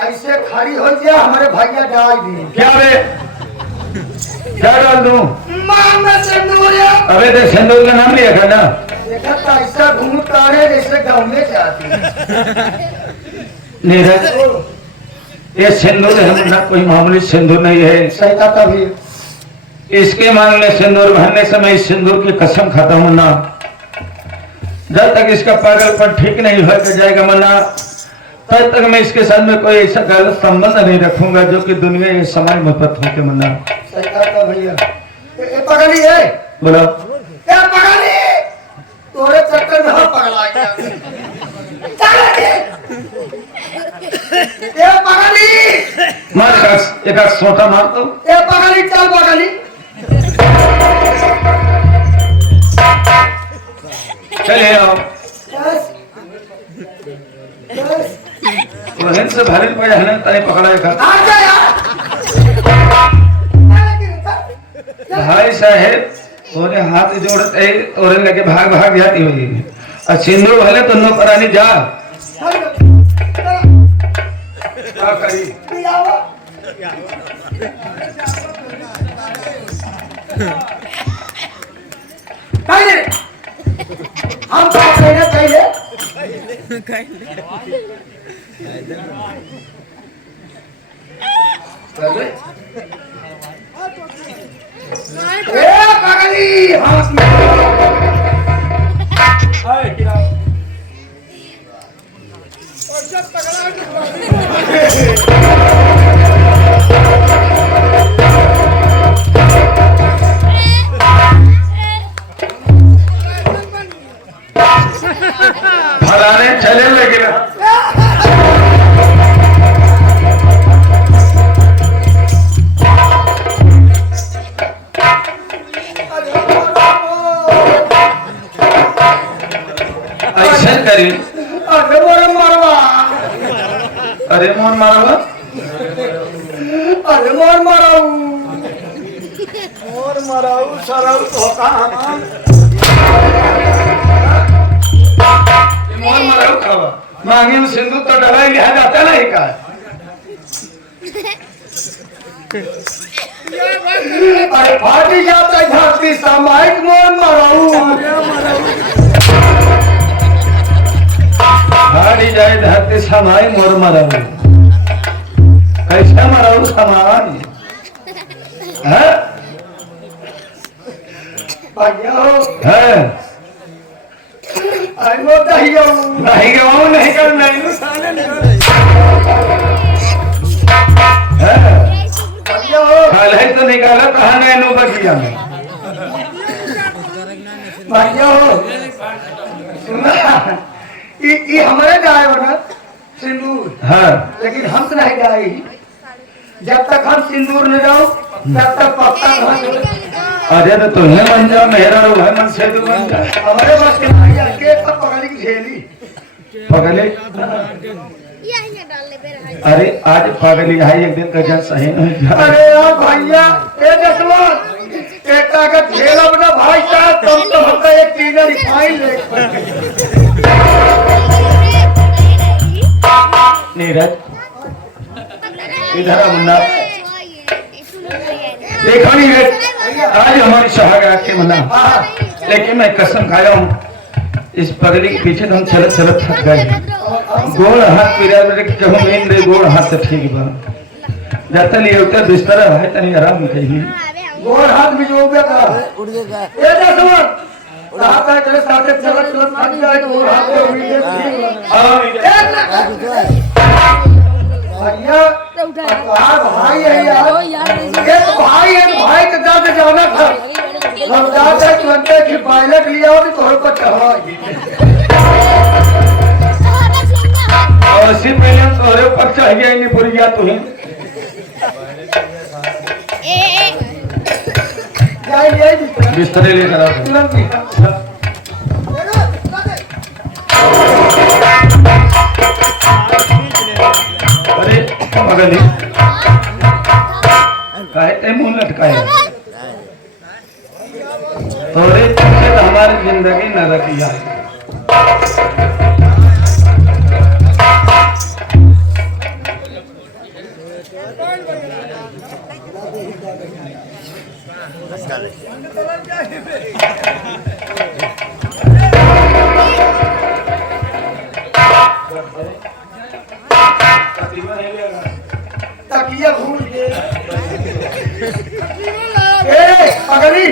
ऐसे खड़ी हो गया हमारे भैया डाल दी। क्या रे क्या डाल दूं? मांग में सिंदूर। अबे तो सिंदूर का नाम लिया था ना। देखा पैसा घूमता है जैसे गाँव में जाती। नीरज ये सिंदूर है ना, कोई मामूली सिंदूर नहीं है। सही का तभी इसके मांग में सिंदूर भरने से मैं इस सिंदूर की कसम खाता हूं ना, जब तक इसका पागलपन ठीक नहीं हो जाएगा मना, तब तक मैं इसके साथ में कोई ऐसा गलत संबंध नहीं रखूंगा जो कि दुनिया ये समाज में पत हो के मना। सही का भैया ये पगली है। बोलो क्या पगली? तोरे चक्कर में हम पगला गया। ये पगली मार एक सोटा मार दो। ये पगली चल पगली। चले आओ बस बस वहन से भारी पड़ा है ना, तने पकड़ा का आ जा यार। भाई साहेब तोरे हाथ जोड़ते तोरे लगे भाग भाग जाती हुई और सिंदूर भले तो नो परानी जा क्या करी। हम तो कहना चाहिए पगली हाथ में फलाने चले लेकिन ऐसा करी। अरे मोर मरवा अरे मोन मारवा अरे मोर मराऊ मोर मराऊ सरल होता मोन मारो खावा मांगे में सिंदूर तो डला ही लिया जाता नहीं का। अरे फाटी जाता है धरती सामायिक मोर मराऊ भाड़ी जाए धरती समाई मोर मराऊ कैसा मराऊ समाई है भैया है अरे वो दहिया नहीं गवाऊं नहीं कर नहीं है भैया खाल है तो निकाला कहा नहीं नो बकिया में भैया सुना ये हमारे गाय हो ना सिंदूर। हाँ लेकिन हम तो नहीं गाय। जब तक हम सिंदूर न जाओ तब तक पक्का घास अरे तो तुम्हें बन जाओ मेरा रो है मन से तो बन जा हमारे पास के भैया के सब पगली की झेली पगले। अरे आज पगली है एक दिन का जन सही नहीं जा। अरे यार भैया ये जसवंत एकता का झेला अपना भाई साहब तुम तो हमका एक चीज रिफाइन ले नीरज इधर मुन्ना देखो नीरज आज हमारी सुहागा के मुन्ना, लेकिन मैं कसम खाया हूँ इस पगली के पीछे तो हम चलत चलत थक गए। गोड़ हाथ पीरा मेरे कहूँ मेन रे गोड़ हाथ तो ठीक बा जाता लिए उतर बिस्तर है तनी आराम कहीं गोर हाथ भी जो का ये जसवंत रात है तेरे साथ चलत चलत थक जाए गोर हाथ को भी ठीक भैया भाई है यार ये तो भाई है भाई के साथ जाना था हम जाते तुरंत की पायलट लिया और तोड़ को चढ़ा और इसी पहले हम तोरे ऊपर चाहिए नहीं पूरी गया तू ही जाइए बिस्तरे लेकर आओ तुरंत अरे पगली काहे ते मुंह लटकाए तोरे हमारी जिंदगी न रखिया। तकिया भूल गए। ए पगली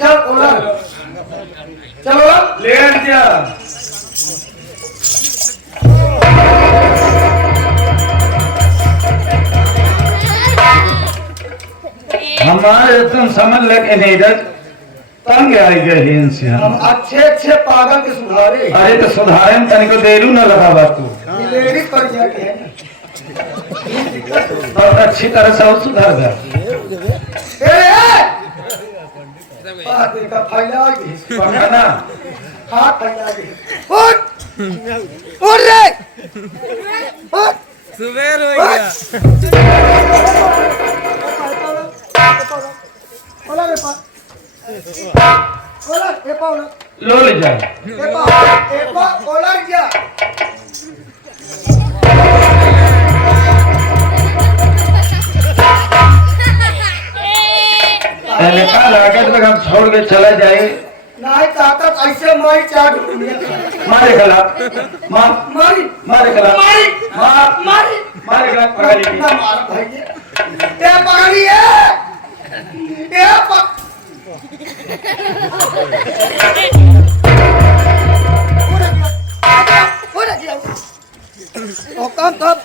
चल ओला चलो लेट जा। हमारे तुम समझ लगे नीरज तंग आई गए इनसे हम अच्छे अच्छे पागल के सुधारे। अरे तो सुधारे में तनिको देरू न लगा बात तू लेडी पर जाके है बहुत अच्छी तरह से और सुधार गया। बात देखा फैला गई पढ़ना हाथ फैला गई। उठ रे उठ सुबह हो गया। ओला रे पा ओला ए पा ओला लो ले जाए। ए पा ओला जा निकाल आगे तक हम छोड़ के चला जाए। नहीं ताकत ऐसे मारी चाट मारे गला मार मारी मारे गला मारी मार मारी मारे गला पकड़ ली। ना मार भाई ये पगड़ी है ये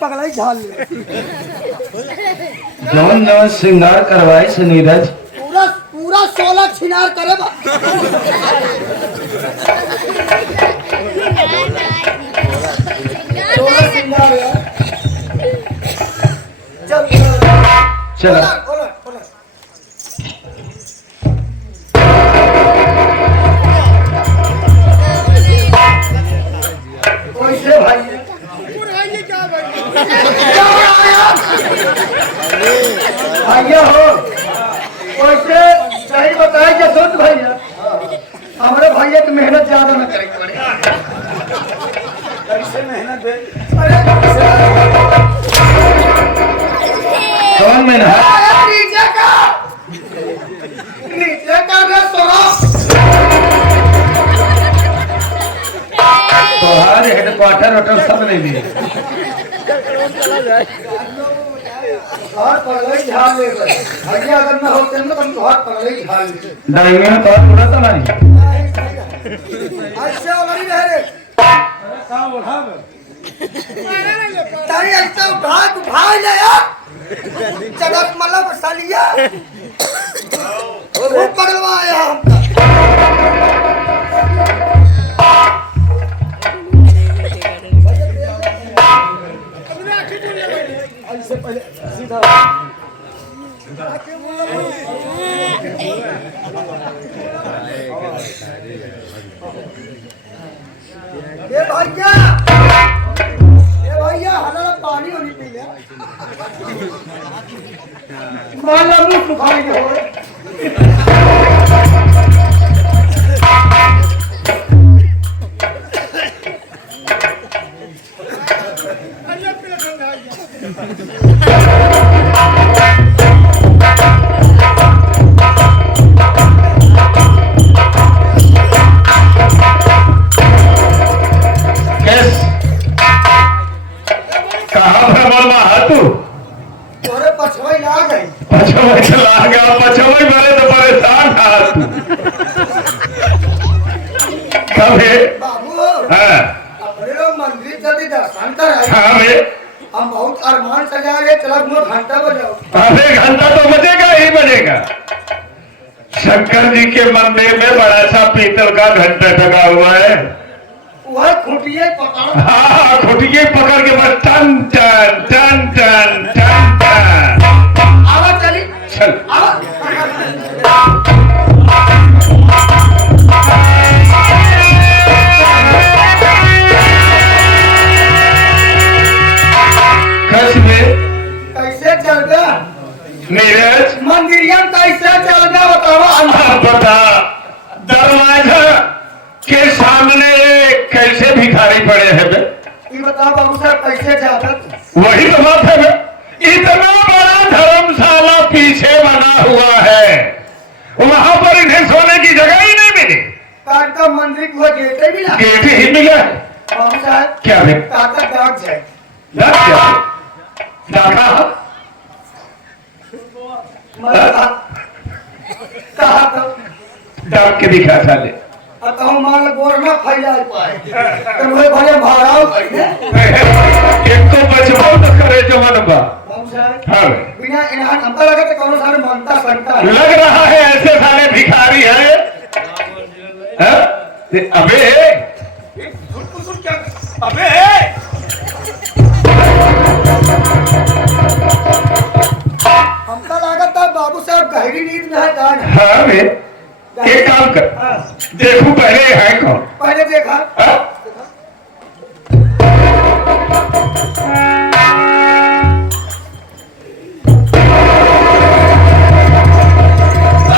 पगला ही झाल जौन जौन श्रृंगार करवाई से नीरज पूरा पूरा 16 छिनार करे बा चलो कैसे भाई भैया हो कैसे सही बताए जसवंत भैया हमारे भैया की मेहनत ज्यादा न करे कैसे मेहनत है कौन में ना नीचे का रे सोरा तोहार हेडक्वार्टर होटल सब ले लिए। घर पगले झाल ले गए भैया अगर न होते ना तो हम घर पगले झाल ले डायरी में तो पूरा तो नहीं ऐसे वाली रह रे तारी ऐसा उठा ले यार जगत मतलब सालिया वो पगलवाया हमका ऐसे पहले सीधा ये भैया हमारा पानी होनी पी ले मान लो मुंह सुखाएंगे हो पछवाई ला गई पछवाई चला गया पछवाई वाले तो परेशान था तू कब है बाबू हाँ अपने लोग मंदिर जल्दी दर्शन कर आए हाँ बे हम बहुत अरमान सजा रहे चला घंटा बजाओ आधे घंटा तो बजेगा ही बजेगा। शंकर जी के मंदिर में बड़ा सा पीतल का घंटा लगा हुआ है वह खुटिया पकड़ हाँ खुटिये पकड़ के बस टन टन टन टन टन टन आवा चली चल आवा कस में कैसे चल गया नीरज मंदिरिया कैसे चल गया बताओ बता दरवाजा बताओ बाबू साहब कैसे जाता? वही तो बात है ना, इतना बड़ा धर्मशाला पीछे बना हुआ है, वहां पर इन्हें सोने की जगह ही नहीं मिली। काका मंदिर को गेट ही मिला। गेट ही मिला। बाबू साहब क्या है? काका डाक जाए। डाक क्या? डाका? कहा तो डाक के दिखा था ले। अतः माल गोर ना फैला पाए। तो वही भले भाड़ाओ बैठे। एक तो बचवाओ तो करे जवान बा। बाबू साहब हाँ बिना इन्हां हमको लगा तो कौन सारे मानता संता लग रहा है ऐसे सारे भिखारी है। अबे अबे हमको लगा था बाबू साहब गहरी नींद में है कान। हाँ बे, एक काम कर, देखो पहले है कौन। पहले देखा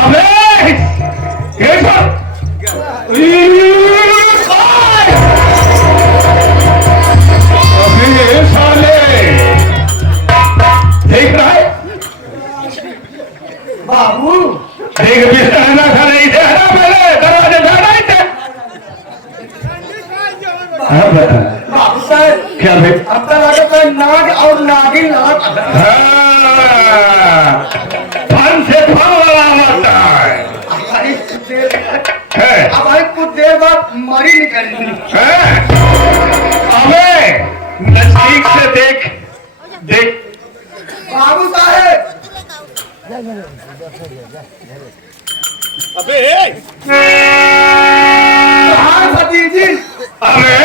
अबे ये सब अबे साले देख रहा है बाबू देख बिस्तर था नहीं थे हटा पहले दरवाजे पे हटा थे। हाँ बता बाबू साहब क्या भाई? हमको लगा था नाग और नागिन नाग हाँ फन से फन वाला होता है। हमारी कुछ देर है हमारी कुछ देर बाद मरी निकली। अबे नजदीक से देख देख बाबू साहब अबे हाँ भतीजी अबे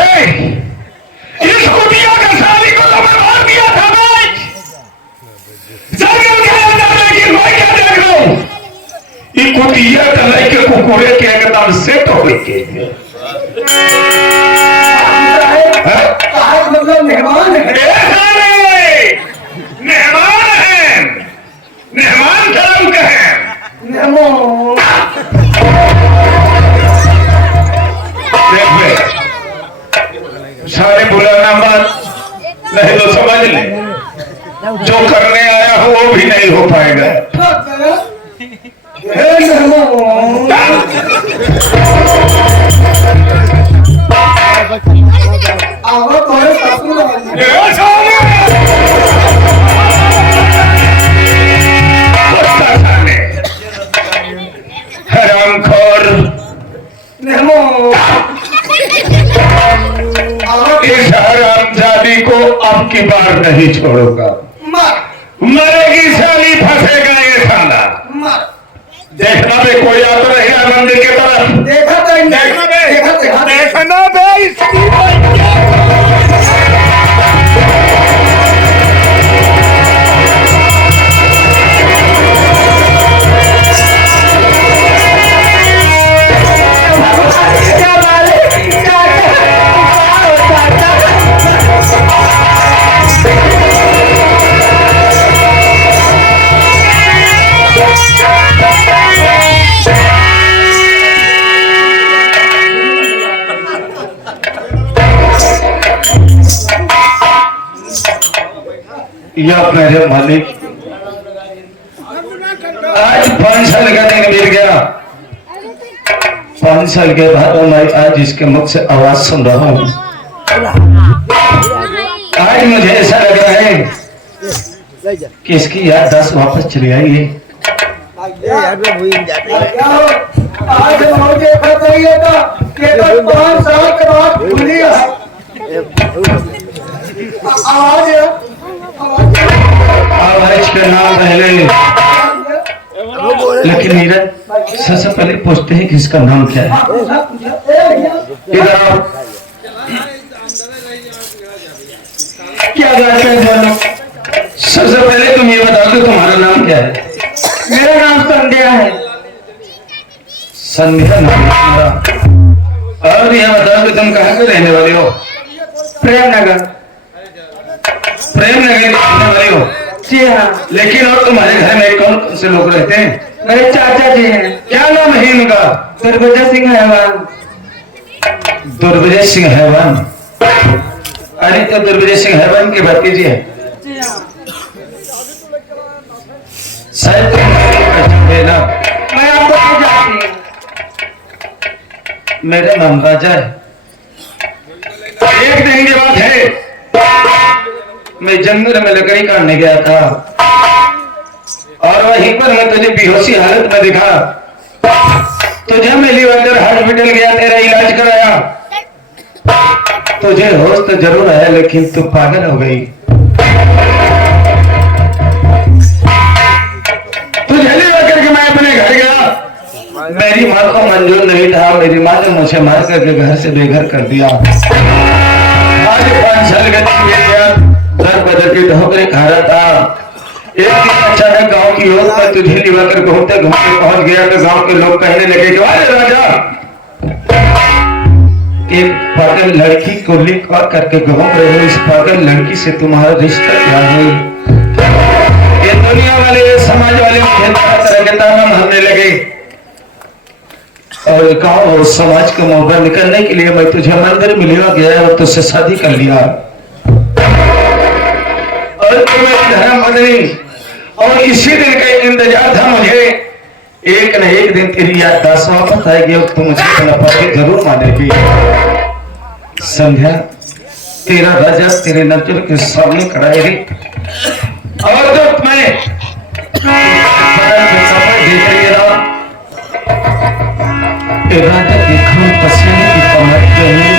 इस कुटिया का साली को तो मैं मार दिया था भाई। जंगल के अंदर लेकिन मैं क्या देख रहा हूँ, ये कुटिया का लेके कुकुरे के एकदम सेट हो गई। कहा मतलब मेहमान है। मेहमान है, मेहमान धर्म का है। नमो देख ले सारे बुलाना मत, नहीं तो समझ ले जो करने आया हो वो भी नहीं हो पाएगा। आवा तोरे ससुर आली। हरामखोर नमो इस हरामजादी को अब की बार नहीं छोड़ूंगा। मर मरेगी साली, फंसेगा ये साला। मर देखना भी कोई आता नहीं है मंदिर के तरफ। देखा तो देखना बे, देखा देखना बे इसकी या मेरे मालिक आज 5 साल का दिन बीत गया। 5 साल के बाद मैं आज इसके मुख से आवाज सुन रहा हूँ। आज मुझे ऐसा लग रहा है कि इसकी याददाश्त वापस चली आई है। आज मुझे पता ही था कि 5 साल के बाद खुली है आवाज आवाज का नाम पहले लेकिन नीरज सबसे पहले पूछते हैं कि इसका नाम क्या है। इधर आओ। क्या बात है दोनों? सबसे पहले तुम ये बताओ कि तुम्हारा नाम क्या है? मेरा नाम संध्या है। संध्या नाम है तुम्हारा। और ये बताओ कि तुम कहाँ के रहने वाले हो? प्रेमनगर। प्रेमनगर के रहने वाले हो? जी हाँ। लेकिन और तुम्हारे घर में कौन कौन से लोग रहते हैं? मेरे चाचा जी हैं। क्या नाम है इनका? दुर्गजा सिंह हैवान। दुर्विजय सिंह हैवान। अरे तो दुर्विजय सिंह हैवन के भतीजे हैं शायद ना। मैं आपको नहीं जानती। मेरे नाम राजा है। एक दिन की बात है, मैं जंगल में लकड़ी काटने गया था और वहीं पर मैं तुझे बेहोशी हालत में दिखा। तुझे मैं लेकर हॉस्पिटल गया, तेरा इलाज कराया, तुझे होश तो जरूर आया लेकिन तू पागल हो गई। तुझे लेकर के मैं अपने घर गया, मेरी माँ को मंजूर नहीं था, मेरी माँ ने मुझे मार करके घर से बेघर कर दिया। आज 5 साल का दर बदल के ढोकरे खा रहा था। एक दिन अचानक गांव की ओर पर तुझे लिवाकर घूमते घूमते पहुंच गया तो गांव के लोग कहने लगे कि अरे राजा, एक पागल लड़की को लेकर करके घूम रहे हो, इस पागल लड़की से तुम्हारा रिश्ता क्या है? ये दुनिया वाले समाज वाले मुझे तरह के ताना मारने लगे और गांव और समाज के मुंह पर निकलने के लिए मैं तुझे मंदिर में लेवा गया और तुझसे शादी कर लिया और तुम्हें धर्म बदली और इसी दिन का इंतजार था मुझे। एक न एक दिन तेरी याददाश्त वापस आएगी और तुम मुझे अपना पति जरूर मानेगी। संध्या, तेरा राजा तेरे नजर के सामने खड़ा है और जब मैं राजा के खून पसीने की कमाई कहीं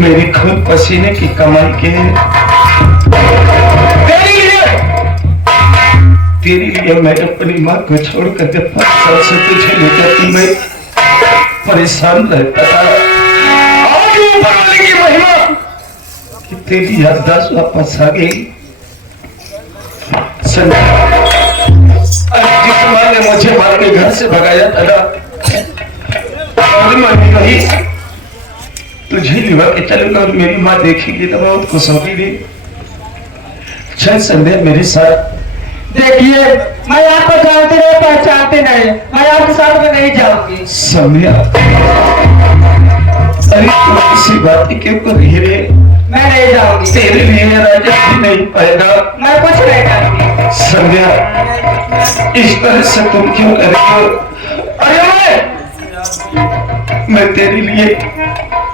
मेरी खून पसीने की कमाई के तेरे लिए मैं अपनी माँ को छोड़ करके 5 साल से तुझे लेकर मैं परेशान रहता था। आज ऊपर वाले की महिमा कि तेरी याददाश्त वापस आ गई। जिस माँ ने मुझे मार के घर से भगाया था और मैं वही तुझे लिवा के चलूंगा और मेरी माँ देखेगी तो बहुत खुश होगी। चल संध्या मेरे साथ। देखिए, मैं आपको जानती नहीं, पहचानती नहीं, मैं आपके साथ में नहीं जाऊंगी। संध्या, अरे तुम किसी बात की क्यों कर रही है? मैं नहीं जाऊंगी। तेरे लिए राजा भी नहीं पाएगा। मैं कुछ नहीं करूंगी। संध्या, इस तरह से तुम क्यों कर रही हो? अरे मैं तेरे लिए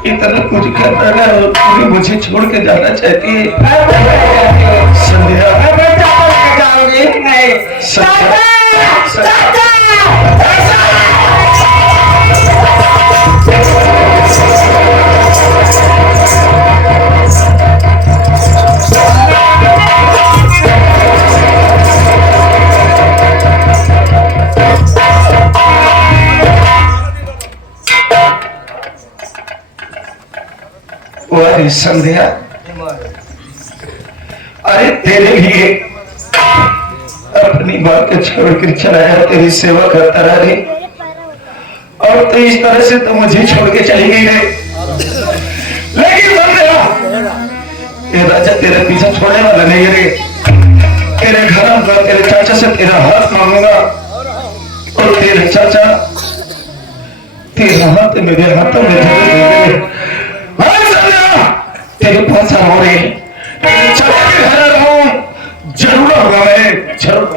इतना कुछ कर रहा है और तुम्हें मुझे छोड़ के जाना चाहती है। संध्या, नहीं। अरे संध्या, अरे तेरे लिए अपनी बात को छोड़कर चलाया, तेरी सेवा करता रहे और तो इस तरह से तो मुझे छोड़ के चली गई है। लेकिन ये राजा तेरे पीछे छोड़ने वाला नहीं रे। तेरे घर आऊंगा, तेरे चाचा से तेरा हाथ मांगूंगा और तेरे चाचा तेरा हाथ मेरे हाथों में जरूर तेरे पास हो रहे जरूर होगा, मैं जरूर